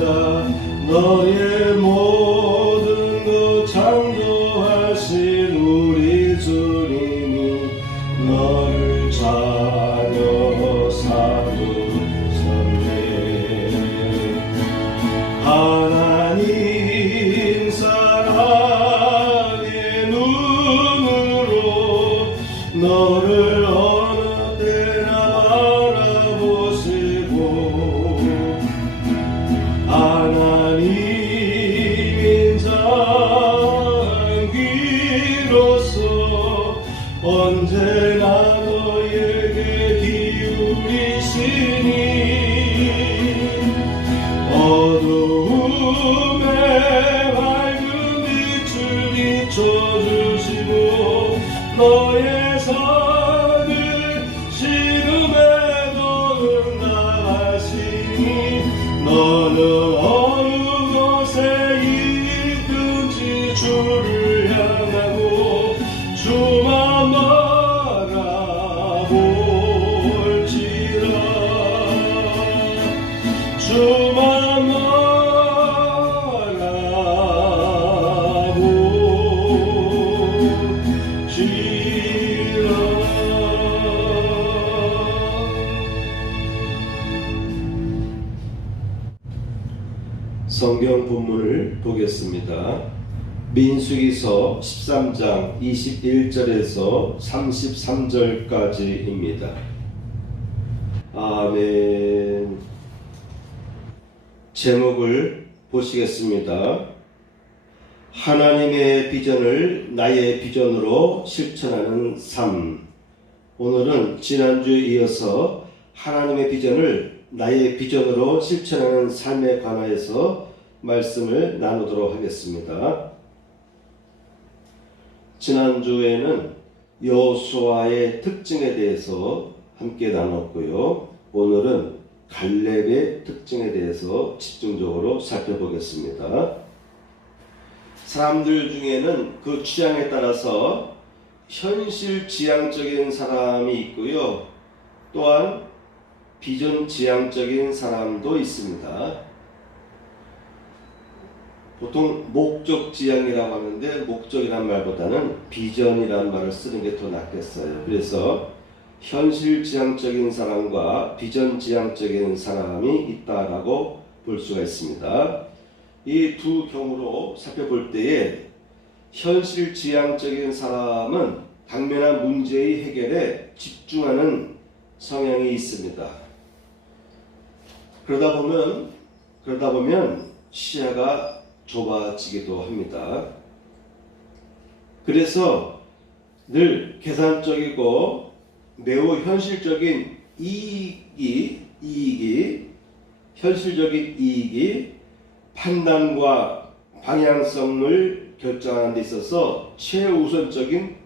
자 너의 모든 것 창조하신 우리 주님이 너를 자녀 삼으셨네. 하나님 사랑의 눈으로 너를 어느 때나 바라보시고 하나님 인자귀로서 언제나 너에게 기울이시니 어두움에 밝은 빛을 비춰주시고 너의 산을 시름에도 응답하시니 너는 어느 곳에 있든지 주를 향하고 주만 바라볼지라. 주만 성경 본문을 보겠습니다. 민수기서 13장 21절에서 33절까지입니다. 아멘. 제목을 보시겠습니다. 하나님의 비전을 나의 비전으로 실천하는 삶. 오늘은 지난주에 이어서 하나님의 비전을 나의 비전으로 실천하는 삶에 관하여서 말씀을 나누도록 하겠습니다. 지난주에는 여호수아의 특징에 대해서 함께 나눴고요. 오늘은 갈렙의 특징에 대해서 집중적으로 살펴보겠습니다. 사람들 중에는 그 취향에 따라서 현실지향적인 사람이 있고요. 또한 비전지향적인 사람도 있습니다. 보통 목적지향이라고 하는데 목적이란 말보다는 비전이라는 말을 쓰는 게 더 낫겠어요. 그래서 현실지향적인 사람과 비전지향적인 사람이 있다라고 볼 수가 있습니다. 이 두 경우로 살펴볼 때에 현실지향적인 사람은 당면한 문제의 해결에 집중하는 성향이 있습니다. 그러다 보면 시야가 좁아지기도 합니다. 그래서 늘 계산적이고 매우 현실적인 현실적인 이익이 판단과 방향성을 결정하는 데 있어서 최우선적인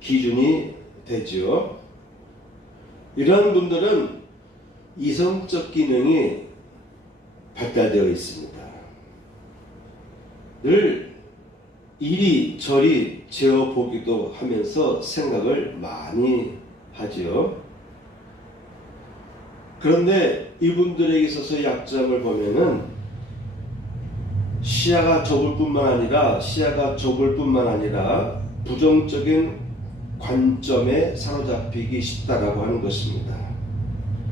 기준이 되죠. 이런 분들은 이성적 기능이 발달되어 있습니다. 늘 이리저리 재어보기도 하면서 생각을 많이 하지요. 그런데 이분들에게 있어서 약점을 보면은 시야가 좁을 뿐만 아니라 부정적인 관점에 사로잡히기 쉽다라고 하는 것입니다.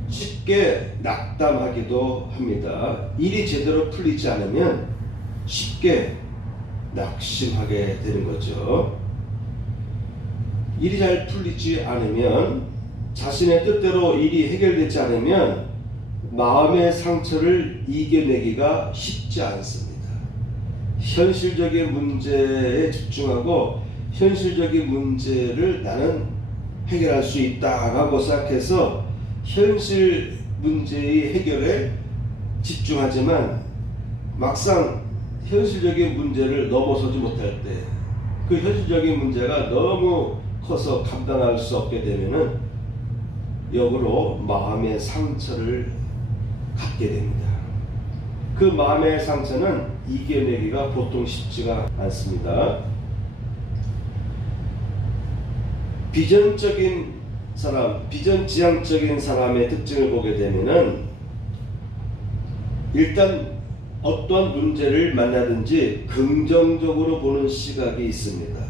쉽게 낙담하기도 합니다. 일이 제대로 풀리지 않으면 쉽게 낙심하게 되는 거죠. 일이 잘 풀리지 않으면 자신의 뜻대로 일이 해결되지 않으면 마음의 상처를 이겨내기가 쉽지 않습니다. 현실적인 문제에 집중하고 현실적인 문제를 나는 해결할 수 있다라고 생각해서 현실 문제의 해결에 집중하지만 막상 현실적인 문제를 넘어서지 못할 때 그 현실적인 문제가 너무 커서 감당할 수 없게 되면은 역으로 마음의 상처를 갖게 됩니다. 그 마음의 상처는 이겨내기가 보통 쉽지가 않습니다. 비전적인 사람, 비전지향적인 사람의 특징을 보게 되면은 일단 어떠한 문제를 만나든지 긍정적으로 보는 시각이 있습니다.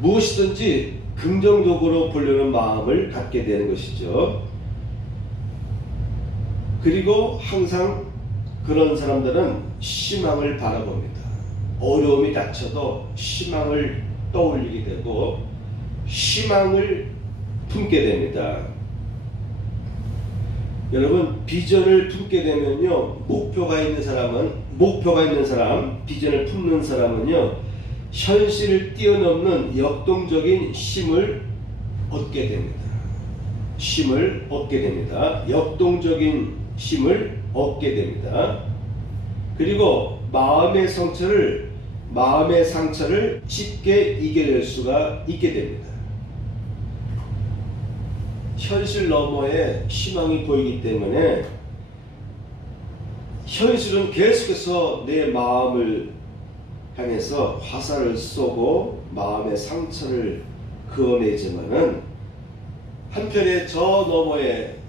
무엇이든지 긍정적으로 보려는 마음을 갖게 되는 것이죠. 그리고 항상 그런 사람들은 희망을 바라봅니다. 어려움이 닥쳐도 희망을 떠올리게 되고 희망을 품게 됩니다. 여러분, 비전을 품게 되면요, 목표가 있는 사람, 비전을 품는 사람은요, 현실을 뛰어넘는 역동적인 힘을 얻게 됩니다. 역동적인 힘을 얻게 됩니다. 그리고 마음의 상처를 쉽게 이겨낼 수가 있게 됩니다. 현실 너머에 희망이 보이기 때문에 현실은 계속해서 내 마음을 향해서 화살을 쏘고 마음의 상처를 그어내지만은 한편에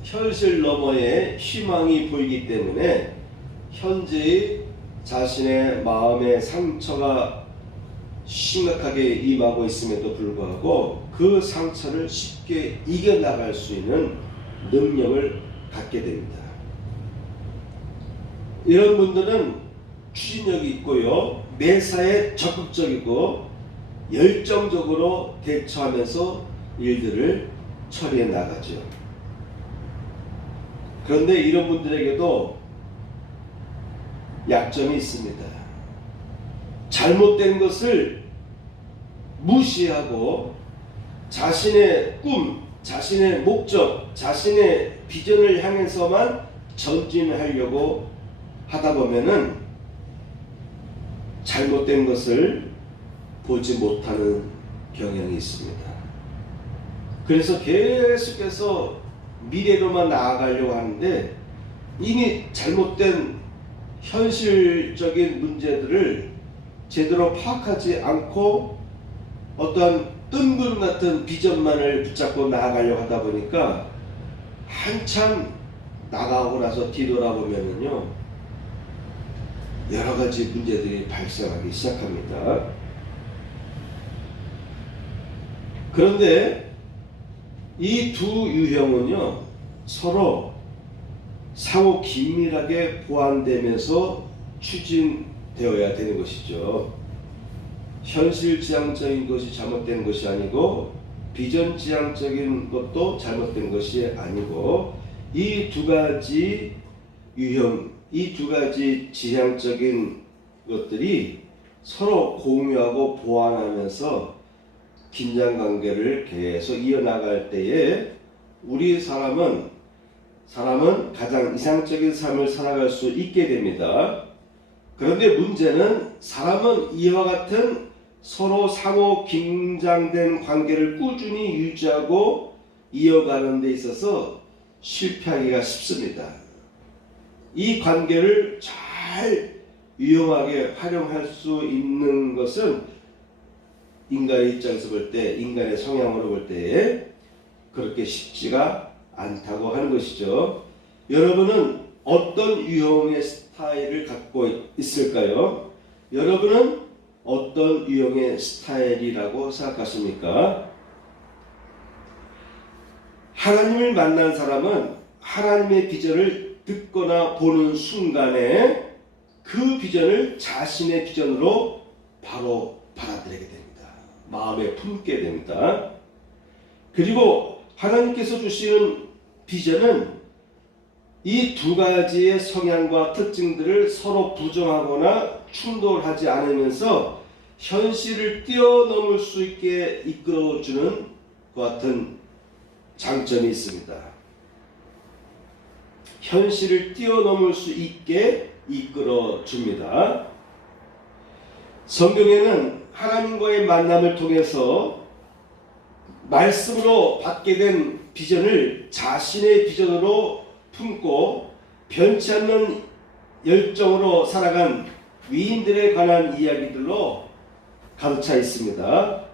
현실 너머에 희망이 보이기 때문에 현재의 자신의 마음의 상처가 심각하게 임하고 있음에도 불구하고 그 상처를 쉽게 이겨나갈 수 있는 능력을 갖게 됩니다. 이런 분들은 추진력이 있고요, 매사에 적극적이고 열정적으로 대처하면서 일들을 처리해 나가죠. 그런데 이런 분들에게도 약점이 있습니다. 잘못된 것을 무시하고 자신의 꿈, 자신의 목적, 자신의 비전을 향해서만 전진하려고 하다 보면은 잘못된 것을 보지 못하는 경향이 있습니다. 그래서 계속해서 미래로만 나아가려고 하는데 이미 잘못된 현실적인 문제들을 제대로 파악하지 않고 어떠한 뜬구름 같은 비전만을 붙잡고 나아가려고 하다 보니까 한참 나가고 나서 뒤돌아보면은요, 여러 가지 문제들이 발생하기 시작합니다. 그런데 이 두 유형은요, 서로 상호 긴밀하게 보완되면서 추진되어야 되는 것이죠. 현실지향적인 것이 잘못된 것이 아니고 비전지향적인 것도 잘못된 것이 아니고, 이 두 가지 유형, 이 두 가지 지향적인 것들이 서로 공유하고 보완하면서 긴장관계를 계속 이어나갈 때에 우리 사람은 가장 이상적인 삶을 살아갈 수 있게 됩니다. 그런데 문제는 사람은 이와 같은 서로 상호 긴장된 관계를 꾸준히 유지하고 이어가는 데 있어서 실패하기가 쉽습니다. 이 관계를 잘 유용하게 활용할 수 있는 것은 인간의 입장에서 볼 때, 인간의 성향으로 볼 때 그렇게 쉽지가 않다고 하는 것이죠. 여러분은 어떤 유형의 스타일을 갖고 있을까요? 여러분은 어떤 유형의 스타일이라고 생각하십니까? 하나님을 만난 사람은 하나님의 비전을 듣거나 보는 순간에 그 비전을 자신의 비전으로 바로 받아들이게 됩니다. 마음에 품게 됩니다. 그리고 하나님께서 주시는 비전은 이 두 가지의 성향과 특징들을 서로 부정하거나 충돌하지 않으면서 현실을 뛰어넘을 수 있게 이끌어주는 것 같은 장점이 있습니다. 현실을 뛰어넘을 수 있게 이끌어줍니다. 성경에는 하나님과의 만남을 통해서 말씀으로 받게 된 비전을 자신의 비전으로 품고 변치 않는 열정으로 살아간 위인들에 관한 이야기들로 가득차 있습니다.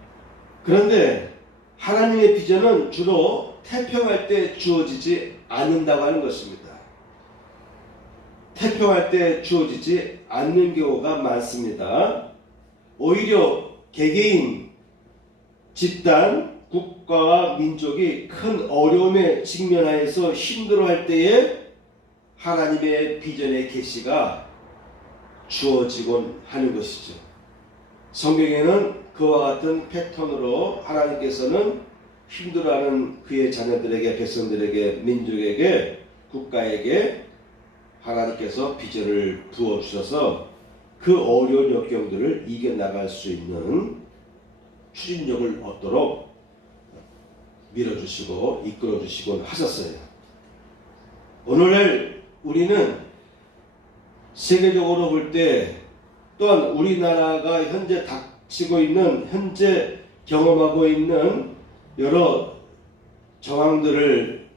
그런데 하나님의 비전은 주로 태평할 때 주어지지 않는다고 하는 것입니다. 태평할 때 주어지지 않는 경우가 많습니다. 오히려 개개인, 집단, 국가와 민족이 큰 어려움에 직면하여서 힘들어할 때에 하나님의 비전의 계시가 주어지곤 하는 것이죠. 성경에는 그와 같은 패턴으로 하나님께서는 힘들어하는 그의 자녀들에게, 백성들에게, 민족에게, 국가에게 하나님께서 비전을 부어주셔서 그 어려운 역경들을 이겨나갈 수 있는 추진력을 얻도록 밀어주시고 이끌어주시곤 하셨어요. 오늘날 우리는 세계적으로 볼 때 또한 우리나라가 현재 닥치고 있는, 현재 경험하고 있는 여러 정황들을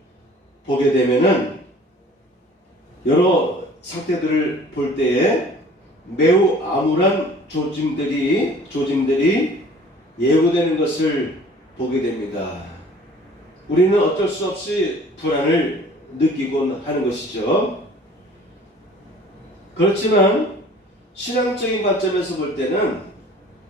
보게 되면은 여러 상태들을 볼 때에 매우 암울한 조짐들이 예고되는 것을 보게 됩니다. 우리는 어쩔 수 없이 불안을 느끼곤 하는 것이죠. 그렇지만 신앙적인 관점에서 볼 때는,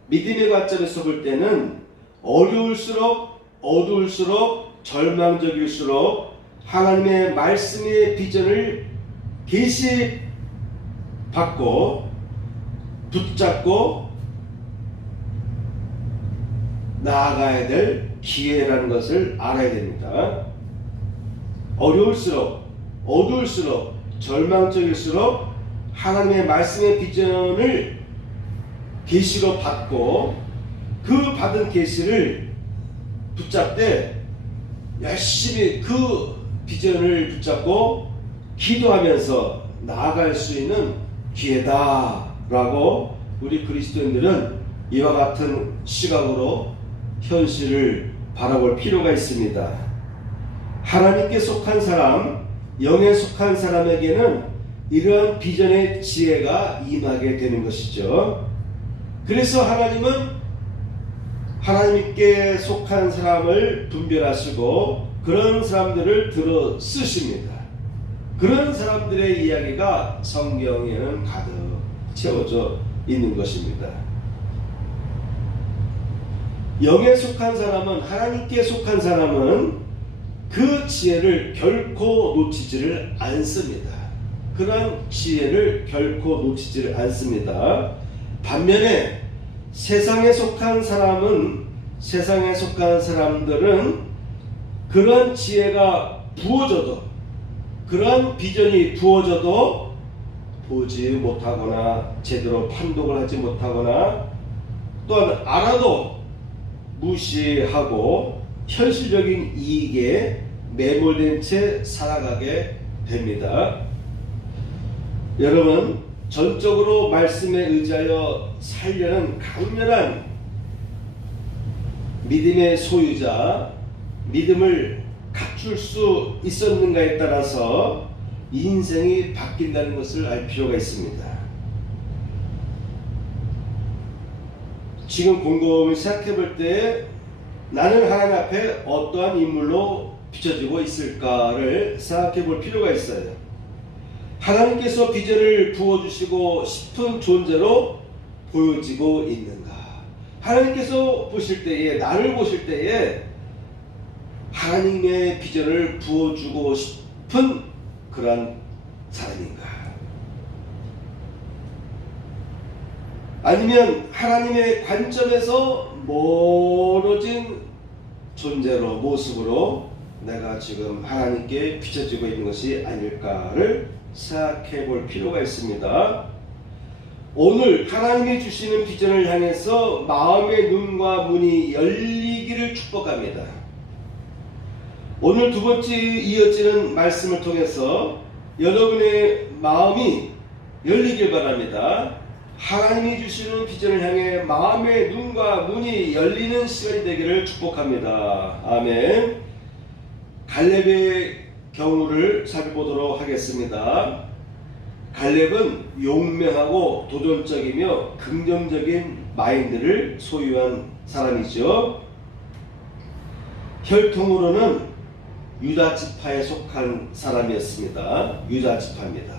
믿음의 관점에서 볼 때는 어려울수록, 어두울수록, 절망적일수록 하나님의 말씀의 비전을 계시받고 붙잡고 나아가야 될 기회라는 것을 알아야 됩니다. 어려울수록, 어두울수록, 절망적일수록 하나님의 말씀의 비전을 계시로 받고 그 받은 계시를 붙잡되 열심히 그 비전을 붙잡고 기도하면서 나아갈 수 있는 기회다라고 우리 그리스도인들은 이와 같은 시각으로 현실을 바라볼 필요가 있습니다. 하나님께 속한 사람, 영에 속한 사람에게는 이러한 비전의 지혜가 임하게 되는 것이죠. 그래서 하나님은 하나님께 속한 사람을 분별하시고 그런 사람들을 들어 쓰십니다. 그런 사람들의 이야기가 성경에는 가득 채워져 있는 것입니다. 영에 속한 사람은, 하나님께 속한 사람은 그 지혜를 결코 놓치지를 않습니다. 그러한 지혜를 결코 놓치지를 않습니다. 반면에 세상에 속한 사람은, 세상에 속한 사람들은 그러한 지혜가 부어져도, 그러한 비전이 부어져도 보지 못하거나 제대로 판독을 하지 못하거나 또한 알아도 무시하고 현실적인 이익에 매몰된 채 살아가게 됩니다. 여러분, 전적으로 말씀에 의지하여 살려는 강렬한 믿음의 소유자, 믿음을 갖출 수 있었는가에 따라서 인생이 바뀐다는 것을 알 필요가 있습니다. 지금 곰곰이 생각해 볼 때 나는 하나님 앞에 어떠한 인물로 비춰지고 있을까를 생각해 볼 필요가 있어요. 하나님께서 비전을 부어주시고 싶은 존재로 보여지고 있는가? 하나님께서 보실 때에, 나를 보실 때에 하나님의 비전을 부어주고 싶은 그러한 사람인가? 아니면 하나님의 관점에서 멀어진 존재로, 모습으로 내가 지금 하나님께 비춰지고 있는 것이 아닐까를 생각해 볼 필요가 있습니다. 오늘 하나님이 주시는 비전을 향해서 마음의 눈과 문이 열리기를 축복합니다. 오늘 두 번째 이어지는 말씀을 통해서 여러분의 마음이 열리길 바랍니다. 하나님이 주시는 비전을 향해 마음의 눈과 문이 열리는 시간이 되기를 축복합니다. 아멘. 갈렙의 경우를 살펴보도록 하겠습니다. 갈렙은 용맹하고 도전적이며 긍정적인 마인드를 소유한 사람이죠. 혈통으로는 유다 지파에 속한 사람이었습니다. 유다 지파입니다.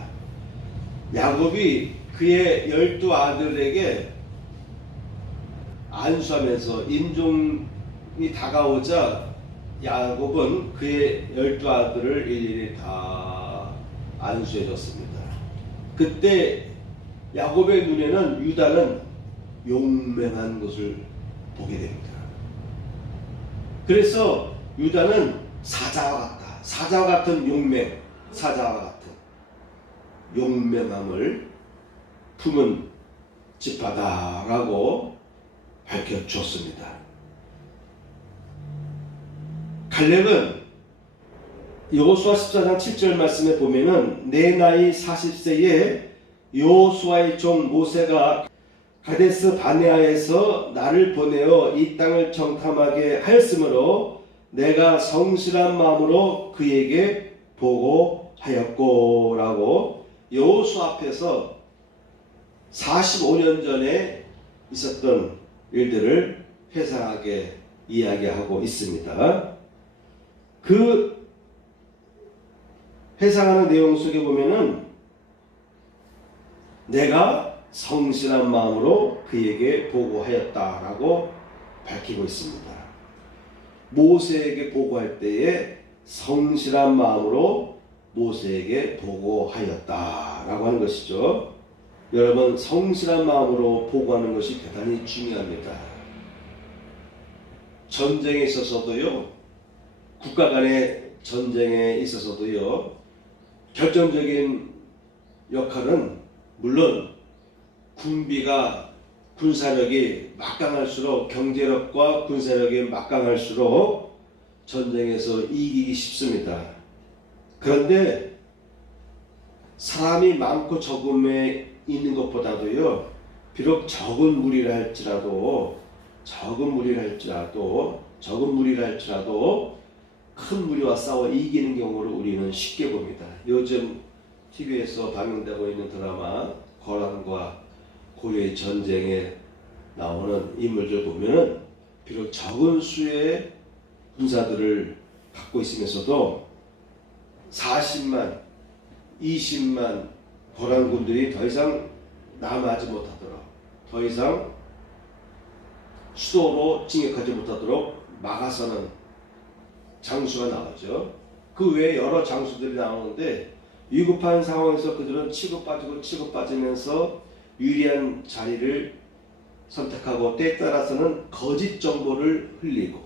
야곱이 그의 12아들에게 안수하면서 임종이 다가오자 야곱은 그의 12아들을 일일이 다 안수해 줬습니다. 그때 야곱의 눈에는 유다는 용맹한 것을 보게 됩니다. 그래서 유다는 사자와 같다. 사자와 같은 용맹, 사자와 같은 용맹함을 품은 지파다라고 밝혀주었습니다. 갈렙은 여호수아 14장 7절 말씀에 보면은 내 나이 40세에 여호수아의 종 모세가 가데스 바네아에서 나를 보내어 이 땅을 정탐하게 하였으므로 내가 성실한 마음으로 그에게 보고하였고 라고 여호수아 앞에서 45년 전에 있었던 일들을 회상하게 이야기하고 있습니다. 그 회상하는 내용 속에 보면은 내가 성실한 마음으로 그에게 보고하였다라고 밝히고 있습니다. 모세에게 보고할 때에 성실한 마음으로 모세에게 보고하였다라고 하는 것이죠. 여러분, 성실한 마음으로 보고하는 것이 대단히 중요합니다. 전쟁에 있어서도요, 국가 간의 전쟁에 있어서도요, 결정적인 역할은 물론 군사력이 막강할수록, 경제력과 군사력이 막강할수록 전쟁에서 이기기 쉽습니다. 그런데 사람이 많고 적음에 있는 것보다도요, 비록 적은 무리를 할지라도 큰 무리와 싸워 이기는 경우를 우리는 쉽게 봅니다. 요즘 TV에서 방영되고 있는 드라마 거란과 고려의 전쟁에 나오는 인물들 보면은 비록 적은 수의 군사들을 갖고 있으면서도 40만, 20만 거란군들이 더 이상 남하지 못하도록, 더 이상 수도로 진격하지 못하도록 막아서는 장수가 나오죠. 그 외에 여러 장수들이 나오는데 위급한 상황에서 그들은 치고 빠지면서 유리한 자리를 선택하고 때에 따라서는 거짓 정보를 흘리고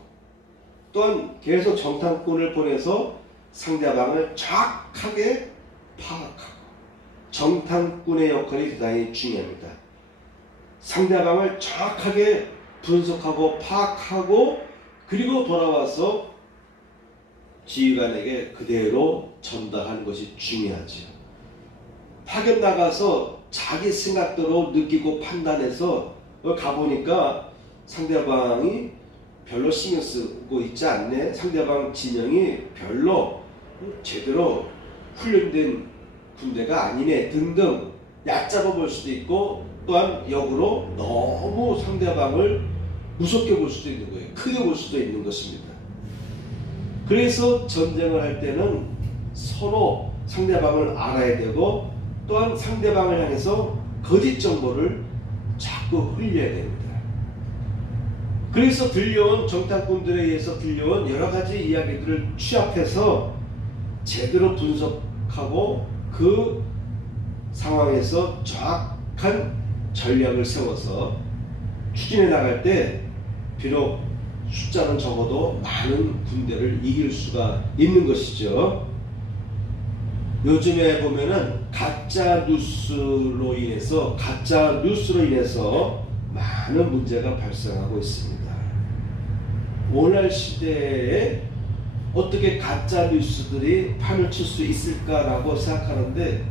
또한 계속 정탐꾼을 보내서 상대방을 정확하게 파악하고, 정탐꾼의 역할이 대단히 중요합니다. 상대방을 정확하게 분석하고 파악하고 그리고 돌아와서 지휘관에게 그대로 전달하는 것이 중요하죠. 파견 나가서 자기 생각대로 느끼고 판단해서 가보니까 상대방이 별로 신경 쓰고 있지 않네, 상대방 진영이 별로 제대로 훈련된 군대가 아니네 등등 얕잡아 볼 수도 있고, 또한 역으로 너무 상대방을 무섭게 볼 수도 있는 거예요. 크게 볼 수도 있는 것입니다. 그래서 전쟁을 할 때는 서로 상대방을 알아야 되고, 또한 상대방을 향해서 거짓 정보를 자꾸 흘려야 됩니다. 그래서 들려온 정탐꾼들에 의해서 들려온 여러 가지 이야기들을 취합해서 제대로 분석하고 그 상황에서 정확한 전략을 세워서 추진해 나갈 때 비록 숫자는 적어도 많은 군대를 이길 수가 있는 것이죠. 요즘에 보면은 가짜 뉴스로 인해서 많은 문제가 발생하고 있습니다. 오늘날 시대에 어떻게 가짜 뉴스들이 판을 칠 수 있을까라고 생각하는데,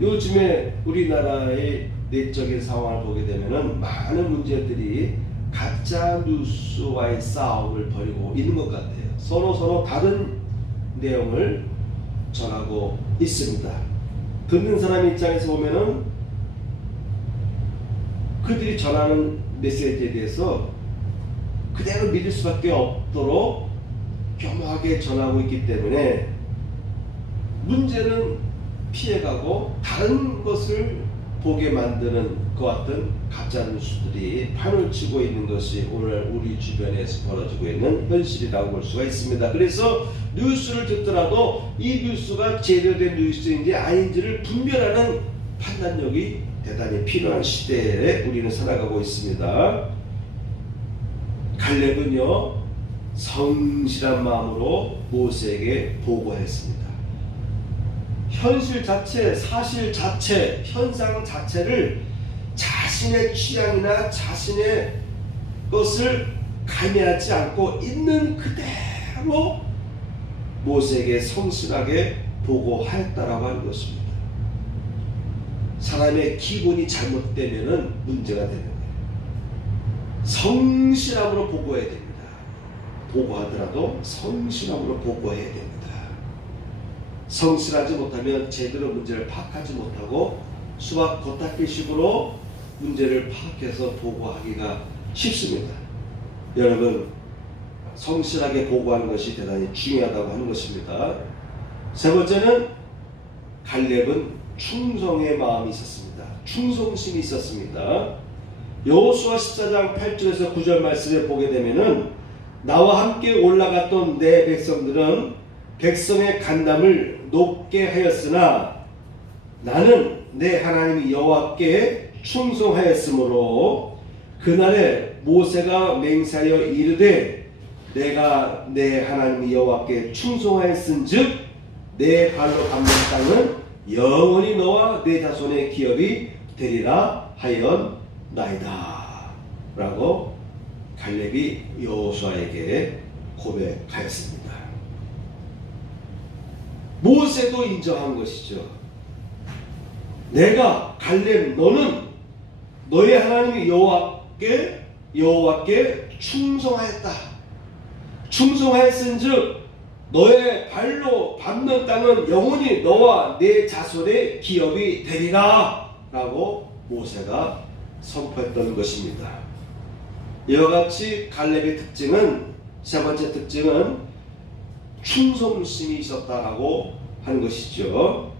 요즘에 우리나라의 내적인 상황을 보게 되면은 많은 문제들이 가짜 뉴스와의 싸움을 벌이고 있는 것 같아요. 서로 다른 내용을 전하고 있습니다. 듣는 사람 입장에서 보면은 그들이 전하는 메시지에 대해서 그대로 믿을 수밖에 없도록 겸허하게 전하고 있기 때문에 문제는 피해가고 다른 것을 보게 만드는 것 같은 가짜 뉴스들이 판을 치고 있는 것이 오늘 우리 주변에서 벌어지고 있는 현실이라고 볼 수가 있습니다. 그래서 뉴스를 듣더라도 이 뉴스가 제대로 된 뉴스인지 아닌지를 분별하는 판단력이 대단히 필요한 시대에 우리는 살아가고 있습니다. 갈렙은요, 성실한 마음으로 모세에게 보고했습니다. 현실 자체, 사실 자체, 현상 자체를 자신의 취향이나 자신의 것을 가미하지 않고 있는 그대로 모세에게 성실하게 보고하였다라고 하는 것입니다. 사람의 기본이 잘못되면 문제가 되는 거예요. 성실함으로 보고해야 됩니다. 보고하더라도 성실함으로 보고해야 됩니다. 성실하지 못하면 제대로 문제를 파악하지 못하고 수학 겉핥기식으로 문제를 파악해서 보고하기가 쉽습니다. 여러분, 성실하게 보고하는 것이 대단히 중요하다고 하는 것입니다. 세 번째는 갈렙은 충성의 마음이 있었습니다. 충성심이 있었습니다. 여호수아 14장 8절에서 9절 말씀을 보게 되면은 나와 함께 올라갔던 내 백성들은 백성의 간담을 높게 하였으나 나는 내 하나님 여호와께 충성하였으므로 그날에 모세가 맹세하여 이르되 내가 내 하나님 여호와께 충성하였은즉 내 발로 밟는 땅은 영원히 너와 내 자손의 기업이 되리라 하였나이다 라고 갈렙이 여호수아에게 고백하였습니다. 모세도 인정한 것이죠. 내가 갈렙 너는 너의 하나님 여호와께 충성하였다. 충성하였은즉 너의 발로 밟는 땅은 영원히 너와 내 자손의 기업이 되리라 라고 모세가 선포했던 것입니다. 이와 같이 갈렙의 특징은, 세 번째 특징은 충성심이 있었다라고 하는 것이죠.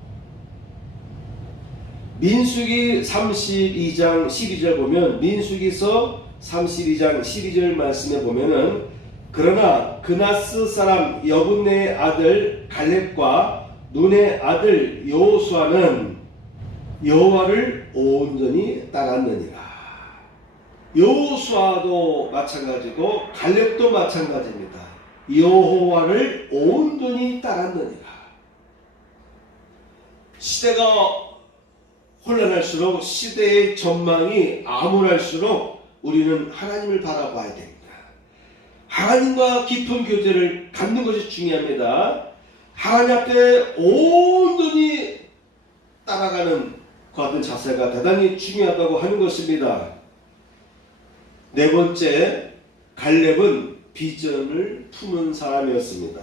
민수기 32장 12절 보면, 민수기서 32장 12절 말씀에 보면은 그러나 그나스 사람 여분네의 아들 갈렙과 눈의 아들 여호수아는 여호와를 온전히 따랐느니라. 여호수아도 마찬가지고 갈렙도 마찬가지입니다. 여호와를 온전히 따랐느니라. 시대가 혼란할수록, 시대의 전망이 암울할수록 우리는 하나님을 바라봐야 됩니다. 하나님과 깊은 교제를 갖는 것이 중요합니다. 하나님 앞에 온전히 따라가는 그 같은 자세가 대단히 중요하다고 하는 것입니다. 네 번째, 갈렙은 비전을 품은 사람이었습니다.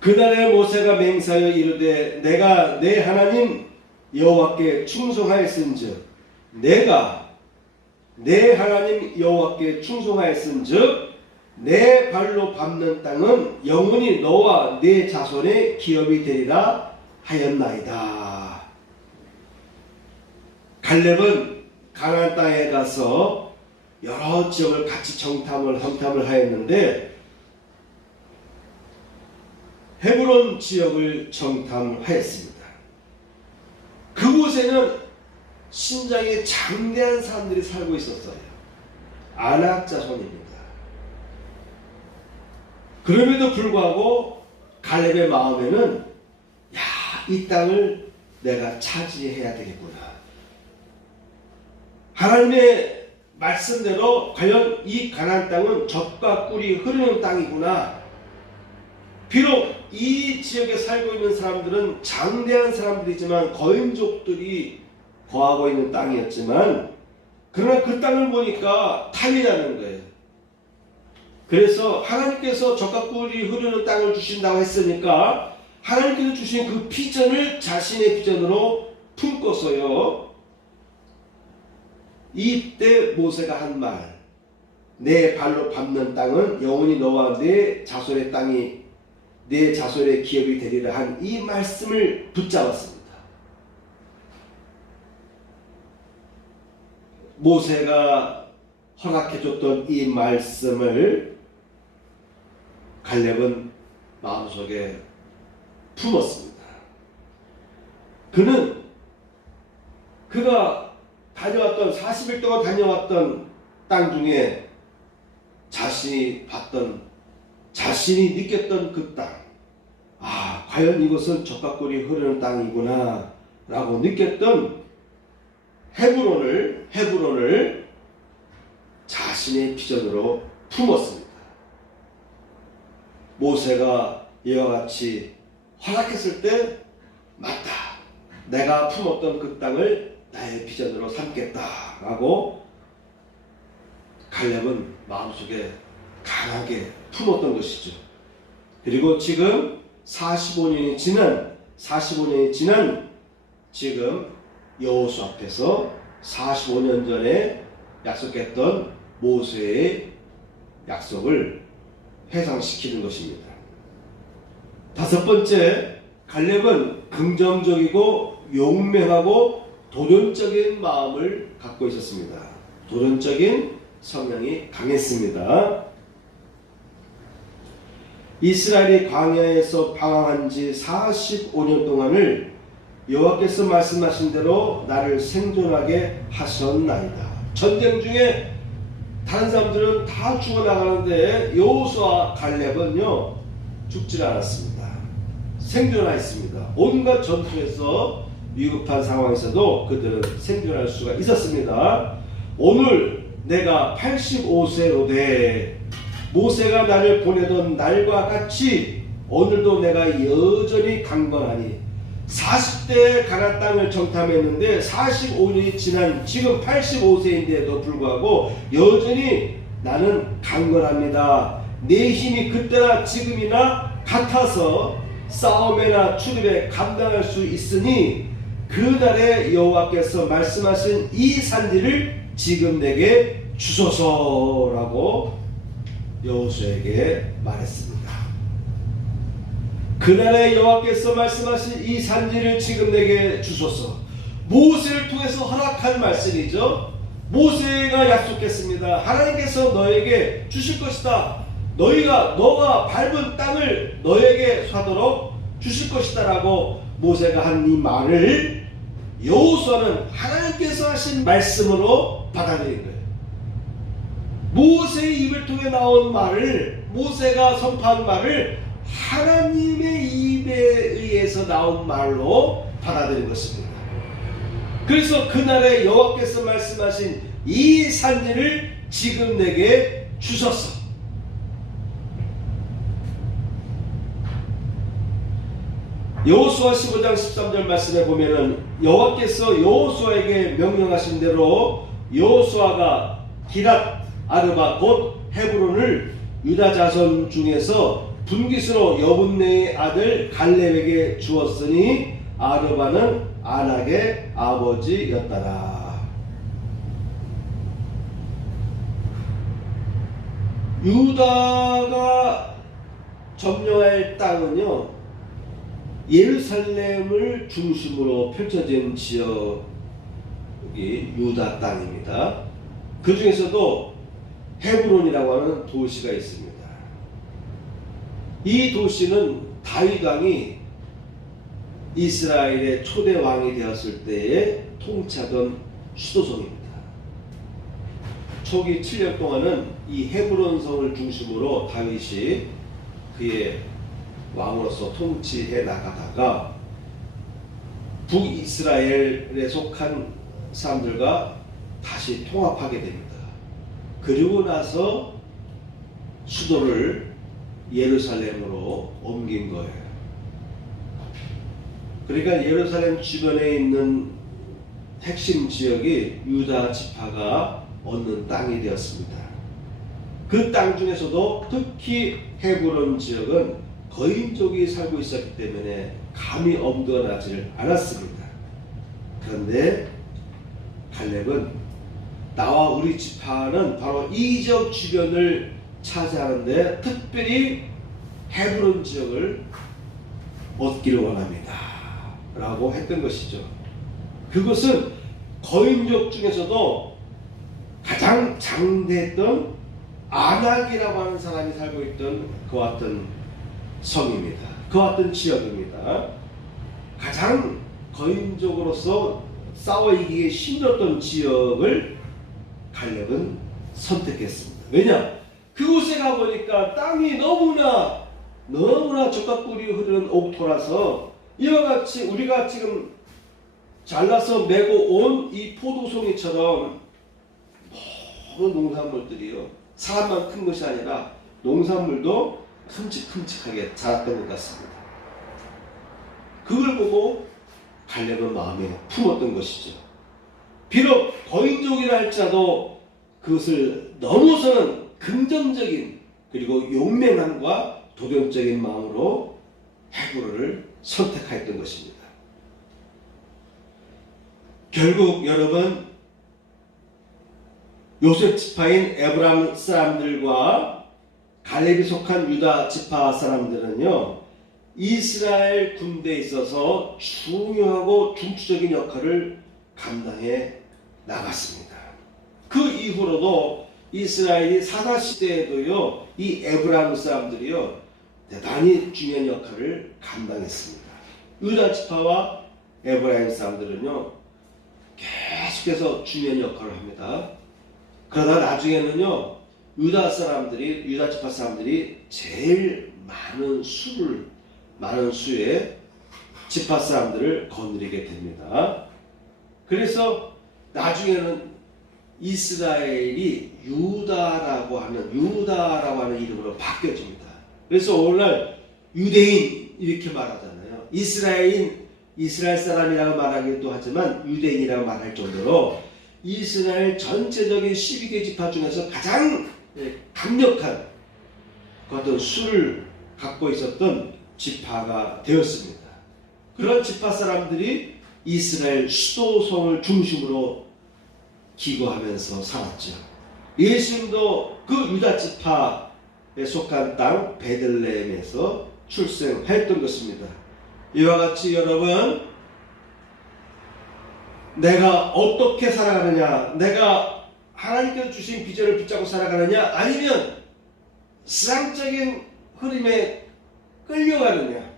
그날에 모세가 맹세하여 이르되 내가 내 하나님 여호와께 충성하였은즉 내가 내 하나님 여호와께 충성하였은즉 내 발로 밟는 땅은 영원히 너와 내 자손의 기업이 되리라 하였나이다. 갈렙은 가나안 땅에 가서 여러 지역을 같이 정탐을 하였는데 헤브론 지역을 정탐하였습니다. 그곳에는 신장이 장대한 사람들이 살고 있었어요. 아낙 자손입니다. 그럼에도 불구하고 갈렙의 마음에는 이 땅을 내가 차지해야 되겠구나. 하나님의 말씀대로 과연 이 가나안 땅은 젖과 꿀이 흐르는 땅이구나. 비록 이 지역에 살고 있는 사람들은 장대한 사람들이지만 거인족들이 거하고 있는 땅이었지만 그러나 그 땅을 보니까 탐이 나는 거예요. 그래서 하나님께서 젖과 꿀이 흐르는 땅을 주신다고 했으니까 하나님께서 주신 그 비전을 자신의 비전으로 품고서요, 이때 모세가 한 말, 내 발로 밟는 땅은 영원히 너와 내 자손의 땅이 내 자손의 기업이 되리라 한 이 말씀을 붙잡았습니다. 모세가 허락해줬던 이 말씀을 갈렙은 마음속에 품었습니다. 그는 그가 다녀왔던 40일 동안 다녀왔던 땅 중에 자신이 봤던, 자신이 느꼈던 그 땅, 아, 과연 이것은 적각골이 흐르는 땅이구나 라고 느꼈던 헤브론을 자신의 비전으로 품었습니다. 모세가 이와 같이 허락했을 때, 맞다, 내가 품었던 그 땅을 나의 비전으로 삼겠다라고 갈렙은 마음속에 강하게 품었던 것이죠. 그리고 지금 45년이 지난 지금 여호수 앞에서 45년 전에 약속했던 모세의 약속을 회상시키는 것입니다. 다섯 번째, 갈렙은 긍정적이고 용맹하고 도전적인 마음을 갖고 있었습니다. 도전적인 성향이 강했습니다. 이스라엘이 광야에서 방황한 지 45년 동안을 여호와께서 말씀하신 대로 나를 생존하게 하셨나이다. 전쟁 중에 다른 사람들은 다 죽어나가는데 여호수아 갈렙은요 죽지 않았습니다. 생존하였습니다. 온갖 전투에서 위급한 상황에서도 그들은 생존할 수가 있었습니다. 오늘 내가 85세로 돼 모세가 나를 보내던 날과 같이 오늘도 내가 여전히 강건하니 40대에 가나안 땅을 정탐했는데 45년이 지난 지금 85세인데도 불구하고 여전히 나는 강건합니다. 내 힘이 그때나 지금이나 같아서 싸움이나 출입에 감당할 수 있으니 그날에 여호와께서 말씀하신 이 산지를 지금 내게 주소서라고 여호수아에게 말했습니다. 그날에 여호와께서 말씀하신 이 산지를 지금 내게 주소서. 모세를 통해서 허락한 말씀이죠. 모세가 약속했습니다. 하나님께서 너에게 주실 것이다. 너가 밟은 땅을 너에게 사도록 주실 것이다 라고 모세가 한 이 말을 여호수아는 하나님께서 하신 말씀으로 받아들인 거예요. 모세의 입을 통해 나온 말을, 모세가 선포한 말을 하나님의 입에 의해서 나온 말로 받아들인 것입니다. 그래서 그날에 여호와께서 말씀하신 이 산지를 지금 내게 주소서. 여호수아 15장 13절 말씀에 보면은 여호와께서 여호수아에게 명령하신 대로 여호수아가 기랏 아르바 곧 헤브론을 유다 자손 중에서 분깃으로 여분네의 아들 갈렙에게 주었으니 아르바는 안악의 아버지였더라. 유다가 점령할 땅은요 예루살렘을 중심으로 펼쳐진 지역이 유다 땅입니다. 그 중에서도 헤브론이라고 하는 도시가 있습니다. 이 도시는 다윗 왕이 이스라엘의 초대 왕이 되었을 때에 통치하던 수도성입니다. 초기 7년 동안은 이 헤브론 성을 중심으로 다윗이 그의 왕으로서 통치해 나가다가 북이스라엘에 속한 사람들과 다시 통합하게 됩니다. 그리고 나서 수도를 예루살렘으로 옮긴 거예요. 그러니까 예루살렘 주변에 있는 핵심 지역이 유다 지파가 얻는 땅이 되었습니다. 그 땅 중에서도 특히 헤브론 지역은 거인족이 살고 있었기 때문에 감히 엄두가 나지를 않았습니다. 그런데 갈렙은 나와 우리 지파는 바로 이 지역 주변을 차지하는데 특별히 헤브론 지역을 얻기를 원합니다 라고 했던 것이죠. 그것은 거인족 중에서도 가장 장대했던 아낙이라고 하는 사람이 살고 있던 그와 같은 성입니다. 그와 같은 지역입니다. 가장 거인족으로서 싸워 이기기 힘들었던 지역을 갈렙은 선택했습니다. 왜냐? 그곳에 가보니까 땅이 너무나 적각꿀이 흐르는 옥토라서 이와 같이 우리가 지금 잘라서 메고 온 이 포도송이처럼 모든 농산물들이요, 사람만 큰 것이 아니라 농산물도 큼직큼직하게 자랐던 것 같습니다. 그걸 보고 갈렙은 마음에 품었던 것이죠. 비록 거인족이라 할지라도 그것을 넘어서는 긍정적인 그리고 용맹함과 도전적인 마음으로 헤브론을 선택하였던 것입니다. 결국 여러분, 요셉 지파인 에브라임 사람들과 갈렙이 속한 유다 지파 사람들은요, 이스라엘 군대에 있어서 중요하고 중추적인 역할을 감당해 나갔습니다. 그 이후로도 이스라엘이 사사시대에도요, 이 에브라임 사람들이요, 대단히 중요한 역할을 감당했습니다. 유다 지파와 에브라임 사람들은요, 계속해서 중요한 역할을 합니다. 그러다 나중에는요, 유다 지파 사람들이 제일 많은 수의 지파 사람들을 거느리게 됩니다. 그래서 나중에는 이스라엘이 유다라고 하는 이름으로 바뀌어집니다. 그래서 오늘날 유대인 이렇게 말하잖아요. 이스라엘 사람이라고 말하기도 하지만 유대인이라고 말할 정도로 이스라엘 전체적인 12개 지파 중에서 가장 강력한 어떤 수를 갖고 있었던 지파가 되었습니다. 그런 지파 사람들이 이스라엘 수도성을 중심으로 기거하면서 살았죠. 예수님도 그 유다 지파에 속한 땅 베들레헴에서 출생했던 것입니다. 이와 같이 여러분, 내가 어떻게 살아가느냐, 내가 하나님께서 주신 비전을 붙잡고 살아가느냐, 아니면 세상적인 흐름에 끌려가느냐,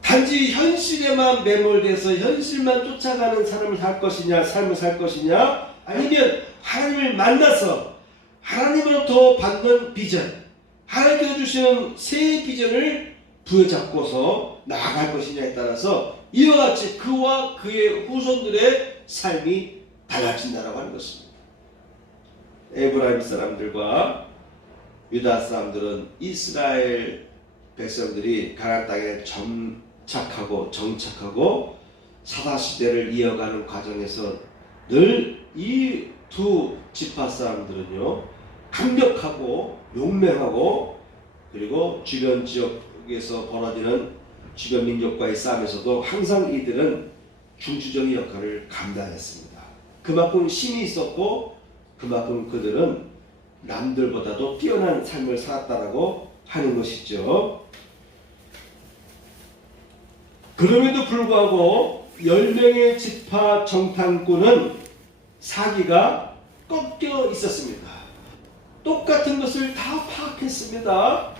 단지 현실에만 매몰돼서 현실만 쫓아가는 삶을 살 것이냐, 아니면 하나님을 만나서 하나님으로부터 받는 비전, 하나님께서 주시는 새 비전을 부여잡고서 나아갈 것이냐에 따라서 이와 같이 그와 그의 후손들의 삶이 달라진다라고 하는 것입니다. 에브라임 사람들과 유다 사람들은 이스라엘 백성들이 가나안 땅에 정착하고 사사시대를 이어가는 과정에서 늘 이 두 지파 사람들은요, 강력하고 용맹하고, 그리고 주변 지역에서 벌어지는 주변 민족과의 싸움에서도 항상 이들은 중추적인 역할을 감당했습니다. 그만큼 힘이 있었고 그만큼 그들은 남들보다도 뛰어난 삶을 살았다라고 하는 것이죠. 그럼에도 불구하고 10명의 지파 정탐꾼은 사기가 꺾여 있었습니다. 똑같은 것을 다 파악했습니다.